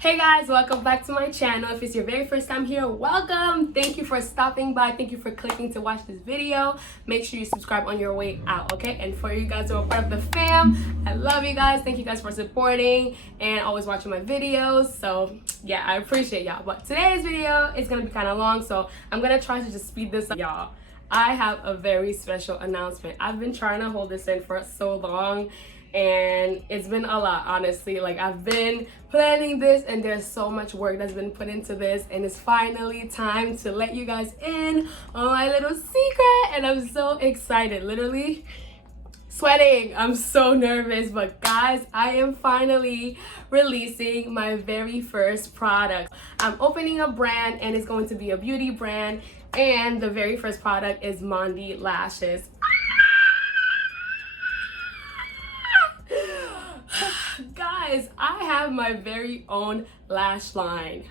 Hey guys, welcome back to my channel. If it's your very first time here, welcome. Thank you for stopping by. Thank you for clicking to watch this video. Make sure you subscribe on your way out, okay? And for you guys who are part of the fam, I love you guys. Thank you guys for supporting and always watching my videos. So yeah, I appreciate y'all. But today's video is gonna be kind of long, so I'm gonna try to just speed this up, y'all. I have a very special announcement. I've been trying to hold this in for so long, and it's been a lot, honestly. Like, I've been planning this and there's so much work that's been put into this, and it's finally time to let you guys in on my little secret, and I'm so excited, literally sweating. I'm so nervous. But guys, I am finally releasing my very first product. I'm opening a brand, and it's going to be a beauty brand, and the very first product is Maundy Lashes. Guys, I have my very own lash line.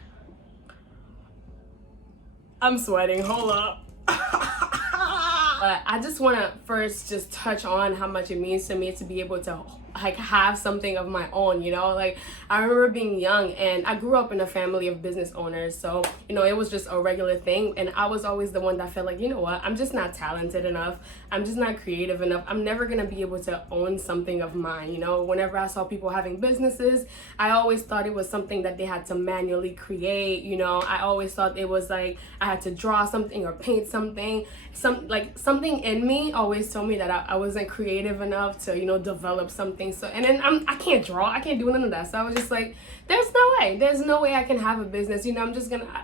I'm sweating, hold up. But I just want to first just touch on how much it means to me to be able to like have something of my own, you know? Like, I remember being young, and I grew up in a family of business owners, so you know, it was just a regular thing, and I was always the one that felt like, you know what, I'm just not talented enough, I'm just not creative enough, I'm never gonna be able to own something of mine. You know, whenever I saw people having businesses, I always thought it was something that they had to manually create. You know, I always thought it was like I had to draw something or paint something. Something in me always told me that I wasn't creative enough to, you know, develop something. So, and then I can't draw, I can't do none of that. So I was just like, there's no way I can have a business. You know,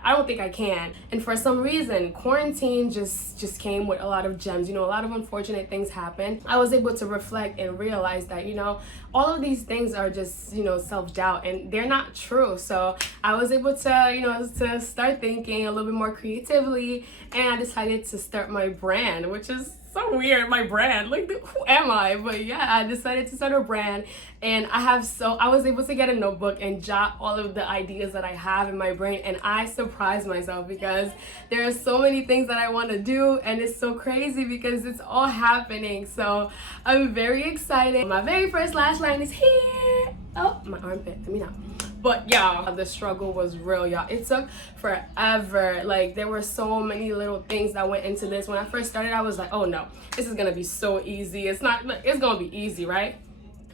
I don't think I can. And for some reason, quarantine just came with a lot of gems. You know, a lot of unfortunate things happened. I was able to reflect and realize that, you know, all of these things are just, you know, self-doubt, and they're not true. So I was able to, you know, to start thinking a little bit more creatively, and I decided to start my brand, which is so weird. My brand, like, who am I? But yeah, I decided to start a brand, and I was able to get a notebook and jot all of the ideas that I have in my brain, and I surprised myself because there are so many things that I want to do, and it's so crazy because it's all happening. So I'm very excited. My very first lash line is here. Oh, my armpit, let me know. But y'all, the struggle was real, y'all. It took forever. Like, there were so many little things that went into this. When I first started, I was like, oh no, this is gonna be so easy. It's gonna be easy, right?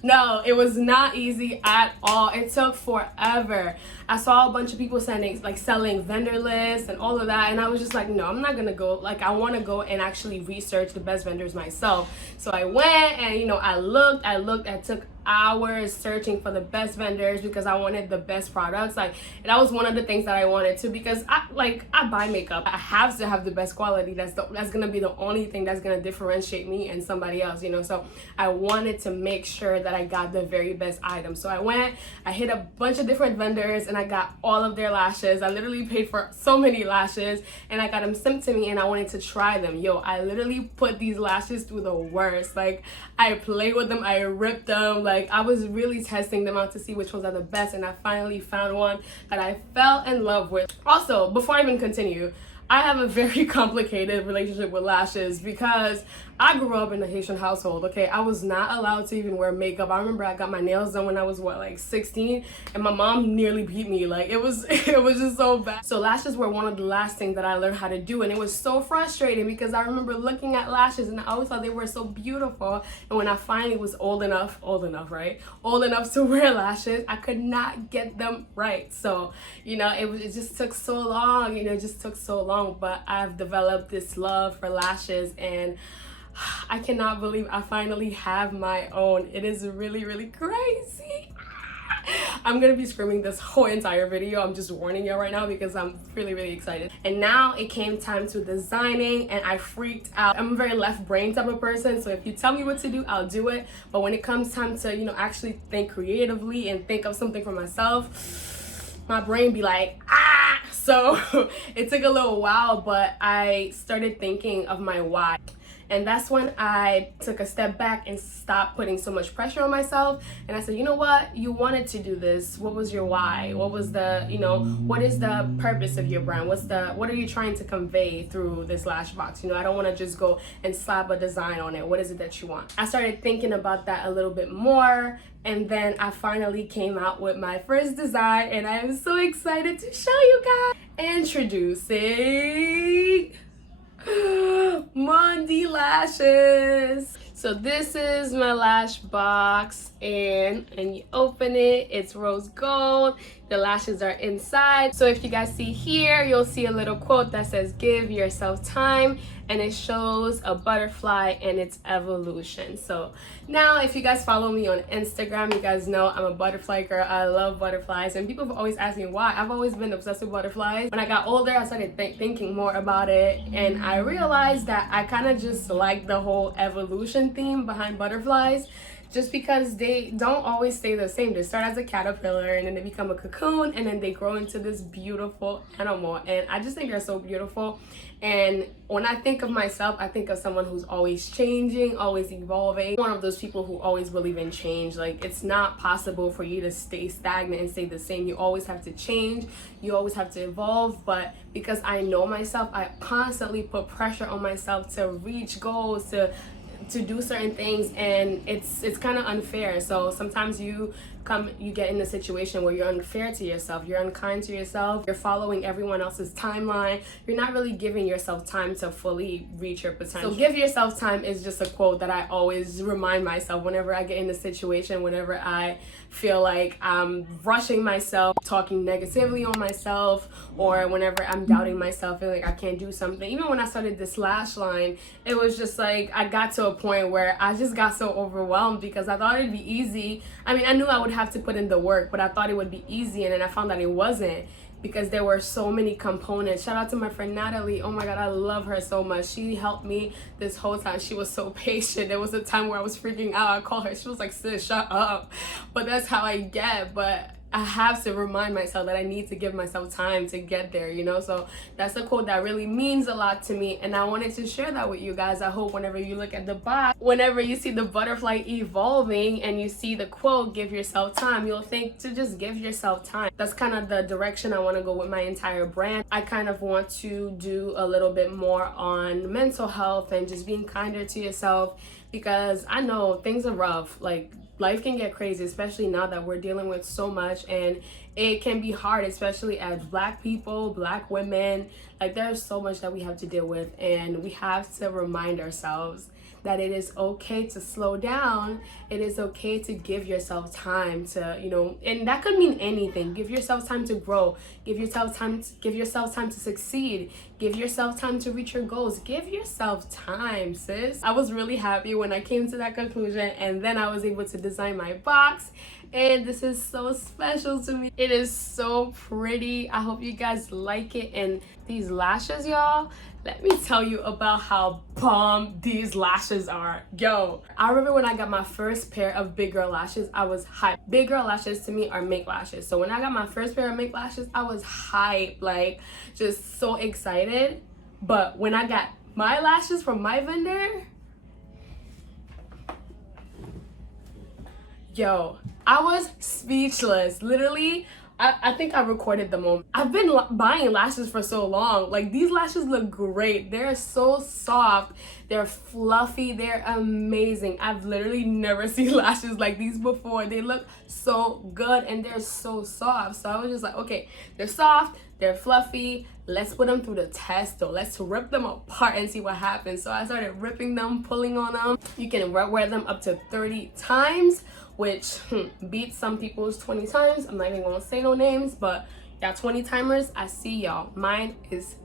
No, it was not easy at all. It took forever. I saw a bunch of people selling vendor lists and all of that, and I was just like, no, I'm not gonna go. Like, I want to go and actually research the best vendors myself. So I went, and you know, I looked. I took hours searching for the best vendors because I wanted the best products. Like, that was one of the things that I wanted to, because I buy makeup. I have to have the best quality. That's gonna be the only thing that's gonna differentiate me and somebody else, you know. So I wanted to make sure that I got the very best items. So I hit a bunch of different vendors, and I got all of their lashes. I literally paid for so many lashes, and I got them sent to me, and I wanted to try them. Yo, I literally put these lashes through the worst. Like, I played with them, I ripped them. Like, I was really testing them out to see which ones are the best, and I finally found one that I fell in love with. Also, before I even continue, I have a very complicated relationship with lashes because I grew up in a Haitian household, okay? I was not allowed to even wear makeup. I remember I got my nails done when I was, like 16, and my mom nearly beat me. Like, it was just so bad. So lashes were one of the last things that I learned how to do, and it was so frustrating because I remember looking at lashes, and I always thought they were so beautiful. And when I finally was old enough, right? Old enough to wear lashes, I could not get them right. So, you know, it just took so long, you know, it just took so long, but I've developed this love for lashes, and I cannot believe I finally have my own. It is really, really crazy. I'm gonna be screaming this whole entire video. I'm just warning you right now because I'm really, really excited. And now it came time to designing, and I freaked out. I'm a very left brain type of person, so if you tell me what to do, I'll do it. But when it comes time to, you know, actually think creatively and think of something for myself, my brain be like, ah! So it took a little while, but I started thinking of my why. And that's when I took a step back and stopped putting so much pressure on myself. And I said, you know what? You wanted to do this. What was your why? What was the, what is the purpose of your brand? What are you trying to convey through this lash box? I don't want to just go and slap a design on it. What is it that you want? I started thinking about that a little bit more. And then I finally came out with my first design, and I am so excited to show you guys. Introducing Maundy Lashes. So this is my lash box, and you open it, it's rose gold. The lashes are inside. So if you guys see here, you'll see a little quote that says, give yourself time, and it shows a butterfly and its evolution. So now if you guys follow me on Instagram, you guys know I'm a butterfly girl. I love butterflies, and people have always asked me why. I've always been obsessed with butterflies. When I got older, I started thinking more about it, and I realized that I kind of just like the whole evolution theme behind butterflies, just because they don't always stay the same. They start as a caterpillar, and then they become a cocoon, and then they grow into this beautiful animal. And I just think they're so beautiful. And when I think of myself, I think of someone who's always changing, always evolving. One of those people who always believe in change. Like, it's not possible for you to stay stagnant and stay the same. You always have to change. You always have to evolve. But because I know myself, I constantly put pressure on myself to reach goals, to do certain things, and it's kind of unfair. So sometimes you get in a situation where you're unfair to yourself, you're unkind to yourself, you're following everyone else's timeline, you're not really giving yourself time to fully reach your potential. So give yourself time is just a quote that I always remind myself whenever I get in a situation, whenever I feel like I'm rushing myself, talking negatively on myself, or whenever I'm doubting myself, feeling like I can't do something. Even when I started this lash line, it was just like I got to a point where I just got so overwhelmed because I thought it'd be easy. I mean, I knew I would have to put in the work, but I thought it would be easy, and then I found that it wasn't, because there were so many components. Shout out to my friend Natalie. Oh my God, I love her so much. She helped me this whole time. She was so patient. There was a time where I was freaking out. I called her. She was like, sis, shut up. But that's how I get. But I have to remind myself that I need to give myself time to get there, So that's a quote that really means a lot to me, and I wanted to share that with you guys. I hope whenever you look at the box, whenever you see the butterfly evolving and you see the quote, give yourself time, you'll think to just give yourself time. That's kind of the direction I want to go with my entire brand. I kind of want to do a little bit more on mental health and just being kinder to yourself, because I know things are rough. Like, life can get crazy, especially now that we're dealing with so much, and it can be hard, especially as Black people, Black women. Like, there's so much that we have to deal with, and we have to remind ourselves that it is okay to slow down. It is okay to give yourself time to, and that could mean anything. Give yourself time to grow. Give yourself time to succeed. Give yourself time to reach your goals. Give yourself time, sis. I was really happy when I came to that conclusion, and then I was able to design my box, and this is so special to me. It is so pretty. I hope you guys like it. And these lashes, y'all, let me tell you about how bomb these lashes are. Yo, I remember when I got my first pair of big girl lashes, I was hyped. Big girl lashes to me are make lashes. So when I got my first pair of make lashes, I was hyped, like just so excited. But when I got my lashes from my vendor, yo, I was speechless. Literally, I think I recorded the moment. I've been buying lashes for so long. Like, these lashes look great. They're so soft. They're fluffy. They're amazing. I've literally never seen lashes like these before. They look so good, and they're so soft. So I was just like, okay, they're soft, they're fluffy. Let's put them through the test though. Let's rip them apart and see what happens. So I started ripping them, pulling on them. You can wear them up to 30 times, which beats some people's 20 times. I'm not even gonna say no names, but y'all 20 timers, I see y'all. Mine is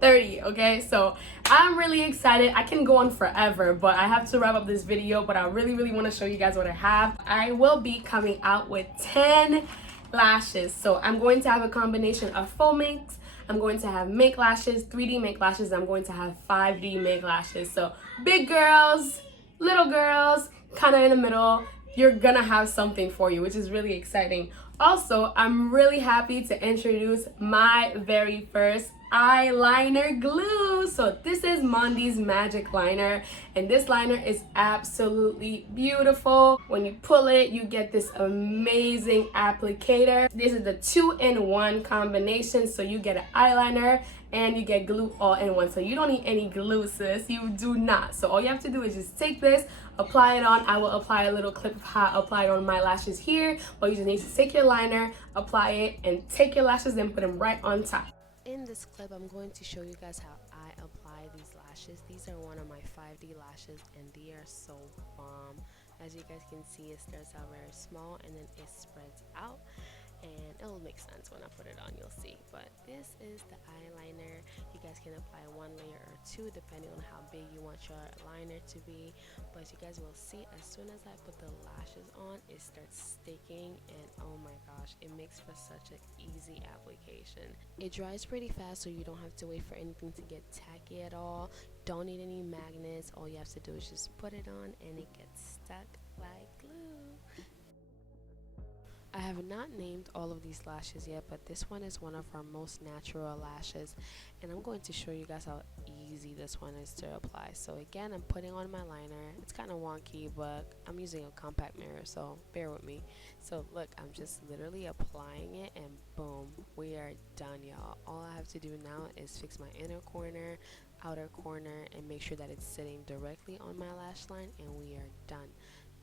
30, okay? So I'm really excited. I can go on forever, but I have to wrap up this video, but I really want to show you guys what I have. I will be coming out with 10 lashes. So I'm going to have a combination of faux makes. I'm going to have make lashes, 3D make lashes. I'm going to have 5D make lashes. So big girls, little girls, kind of in the middle. You're gonna have something for you, which is really exciting. Also, I'm really happy to introduce my very first eyeliner glue. So this is Mondy's magic liner, and this liner is absolutely beautiful. When you pull it, you get this amazing applicator. This is the 2-in-1 combination, so you get an eyeliner and you get glue all in one. So you don't need any glue, sis. You do not. So all you have to do is just take this, apply it on. I will apply a little clip of how I apply it on my lashes here, but you just need to take your liner, apply it, and take your lashes and put them right on top. In this clip, I'm going to show you guys how I apply these lashes. These are one of my 5D lashes, and they are so bomb. As you guys can see, it starts out very small and then it spreads out, and it'll make sense when I put it on, you'll see. But this is the eyeliner. You guys can apply one layer or two depending on how big you want your liner to be, but you guys will see as soon as I put the lashes on, it starts sticking, and oh my gosh, it makes for such an easy application. It dries pretty fast, so you don't have to wait for anything to get tacky at all. Don't need any magnets. All you have to do is just put it on and it gets stuck like glue. I have not named all of these lashes yet, but this one is one of our most natural lashes, and I'm going to show you guys how easy this one is to apply. So again, I'm putting on my liner. It's kind of wonky, but I'm using a compact mirror, so bear with me. So look, I'm just literally applying it, and boom, we are done, y'all. All I have to do now is fix my inner corner, outer corner, and make sure that it's sitting directly on my lash line, and we are done.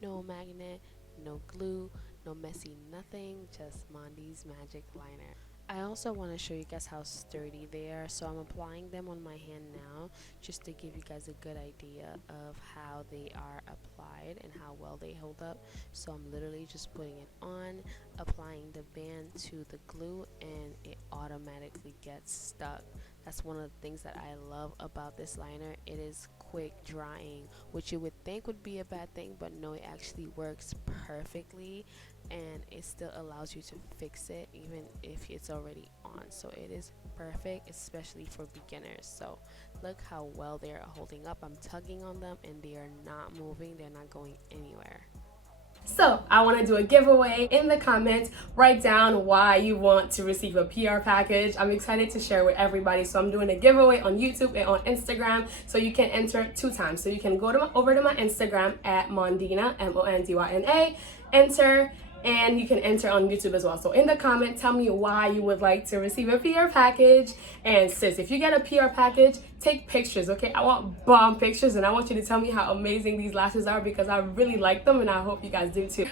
No magnet, no glue, no messy nothing, just Mondy's magic liner. I also want to show you guys how sturdy they are, so I'm applying them on my hand now just to give you guys a good idea of how they are applied and how well they hold up. So I'm literally just putting it on, applying the band to the glue, and it automatically gets stuck. That's one of the things that I love about this liner. It is quick drying, which you would think would be a bad thing, but no, it actually works perfectly, and it still allows you to fix it even if it's already on. So it is perfect, especially for beginners. So look how well they are holding up. I'm tugging on them and they are not moving, they're not going anywhere. So I want to do a giveaway. In the comments, write down why you want to receive a PR package. I'm excited to share with everybody. So I'm doing a giveaway on YouTube and on Instagram. So you can enter 2 times. So you can go over to my Instagram at Mondyna, MONDYNA, enter, and you can enter on YouTube as well. So in the comment, tell me why you would like to receive a PR package. And sis, if you get a PR package, take pictures, okay? I want bomb pictures, and I want you to tell me how amazing these lashes are, because I really like them, and I hope you guys do too.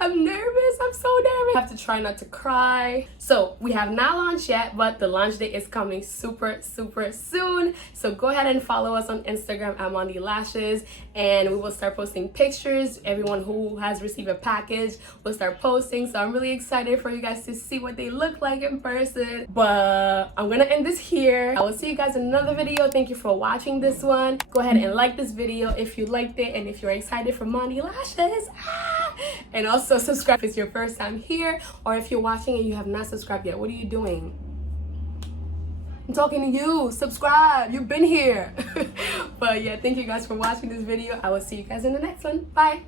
I'm nervous. I'm so nervous. I have to try not to cry. So we have not launched yet, but the launch date is coming super soon. So go ahead and follow us on Instagram at Maundy Lashes, and we will start posting pictures. Everyone who has received a package will start posting. So I'm really excited for you guys to see what they look like in person. But I'm gonna end this here. I will see you guys in another video. Thank you for watching this one. Go ahead and like this video if you liked it, and if you're excited for Maundy Lashes. And also subscribe if it's your first time here, or if you're watching and you have not subscribed yet. What are you doing? I'm talking to you. Subscribe. You've been here. But yeah, thank you guys for watching this video. I will see you guys in the next one. Bye.